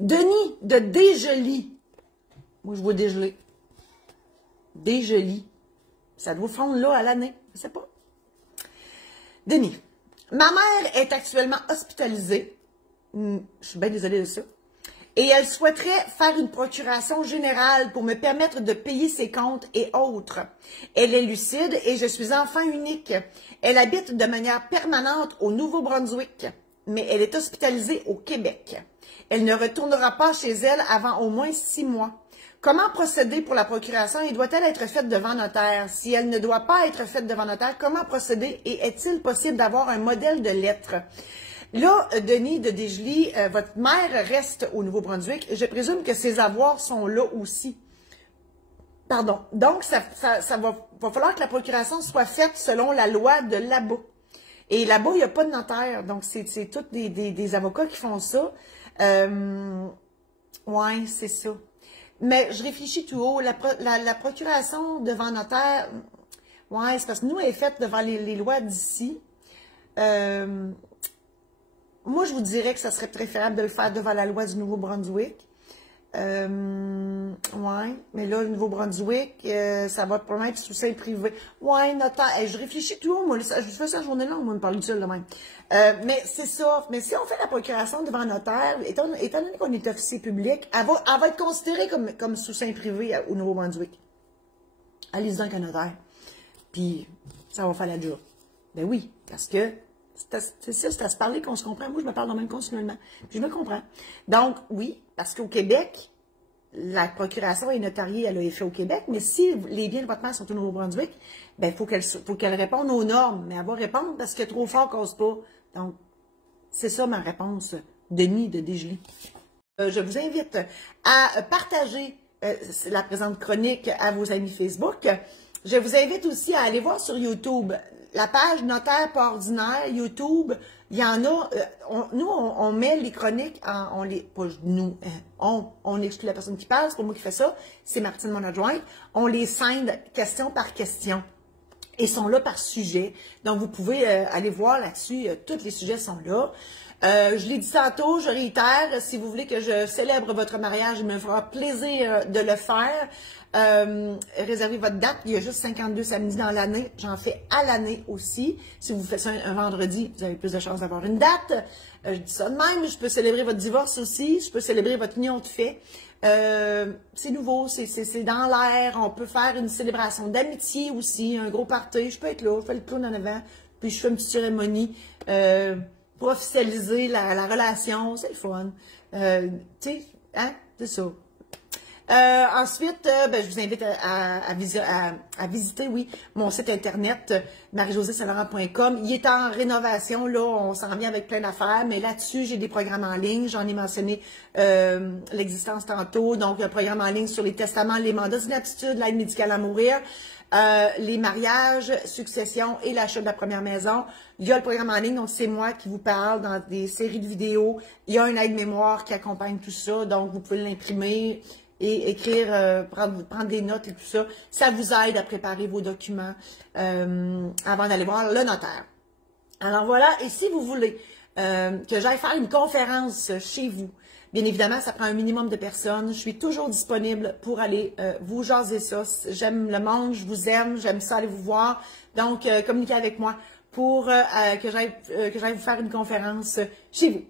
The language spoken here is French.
Denis de Desjolies. Moi, je vois Desjolies. Desjolies. Ça doit fondre là à l'année. Je sais pas. Denis. Ma mère est actuellement hospitalisée. Je suis bien désolée de ça. Et elle souhaiterait faire une procuration générale pour me permettre de payer ses comptes et autres. Elle est lucide et je suis enfant unique. Elle habite de manière permanente au Nouveau-Brunswick, mais elle est hospitalisée au Québec. Elle ne retournera pas chez elle avant au moins 6 mois. Comment procéder pour la procuration et doit-elle être faite devant notaire? Si elle ne doit pas être faite devant notaire, comment procéder et est-il possible d'avoir un modèle de lettre? Là, Denis de Desjolies, votre mère reste au Nouveau-Brunswick. Je présume que ses avoirs sont là aussi. Pardon. Donc, ça va falloir que la procuration soit faite selon la loi de là-bas. Et là-bas, il n'y a pas de notaire. Donc, c'est tous des avocats qui font ça. Ouais, c'est ça. Mais je réfléchis tout haut. La procuration devant notaire, ouais, c'est parce que nous, elle est faite devant les lois d'ici. Moi, je vous dirais que ça serait préférable de le faire devant la loi du Nouveau-Brunswick. Ouais, mais là, le Nouveau-Brunswick, ça va probablement être sous seing privé. Ouais, notaire. Hey, je réfléchis tout haut, moi. Je fais ça la journée longue, moi, me parler de ça, là même. Mais c'est ça. Mais si on fait la procuration devant notaire, étant donné qu'on est officier public, elle va être considérée comme sous seing privé au Nouveau-Brunswick. Allez-y avec un notaire. Puis, ça va faire la job. Ben oui, parce que c'est ça, c'est à se parler qu'on se comprend. Moi, je me parle dans le même continuellement. Puis je me comprends. Donc, oui, parce qu'au Québec, la procuration est notariée, elle a été faite au Québec, mais si les biens de votre mère sont au Nouveau-Brunswick, ben, faut qu'elle réponde aux normes. Mais elle va répondre parce que trop fort cause pas. Donc, c'est ça ma réponse, Denis de Desjolies. Je vous invite à partager la présente chronique à vos amis Facebook. Je vous invite aussi à aller voir sur YouTube la page Notaire pas ordinaire, YouTube. Il y en a, nous, on met les chroniques, on exclut la personne qui parle, c'est pas moi qui fais ça, c'est Martine, mon adjointe. On les scinde question par question. Et sont là par sujet. Donc, vous pouvez aller voir là-dessus. Tous les sujets sont là. Je l'ai dit tantôt, je réitère, si vous voulez que je célèbre votre mariage, il me fera plaisir de le faire. Réservez votre date. Il y a juste 52 samedis dans l'année. J'en fais à l'année aussi. Si vous faites ça un vendredi, vous avez plus de chances d'avoir une date. Je dis ça de même. Je peux célébrer votre divorce aussi. Je peux célébrer votre union de fait. C'est nouveau, c'est dans l'air. On peut faire une célébration d'amitié aussi, un gros party. Je peux être là, je fais le clown en avant, puis je fais une petite cérémonie pour officialiser la relation. C'est le fun. Tu sais, hein, c'est ça. Ensuite, ben, je vous invite à visiter, oui, mon site internet, marijosésaint-laurent.com. Il est en rénovation, là, on s'en vient avec plein d'affaires, mais là-dessus, j'ai des programmes en ligne. J'en ai mentionné l'existence tantôt, donc un programme en ligne sur les testaments, les mandats d'inaptitude, l'aide médicale à mourir, les mariages, succession et l'achat de la première maison. Il y a le programme en ligne, donc c'est moi qui vous parle dans des séries de vidéos. Il y a un aide-mémoire qui accompagne tout ça, donc vous pouvez l'imprimer et écrire, prendre des notes et tout ça. Ça vous aide à préparer vos documents avant d'aller voir le notaire. Alors voilà, et si vous voulez que j'aille faire une conférence chez vous, bien évidemment, ça prend un minimum de personnes. Je suis toujours disponible pour aller vous jaser ça. J'aime le monde, je vous aime, j'aime ça aller vous voir. Donc, communiquez avec moi pour que j'aille vous faire une conférence chez vous.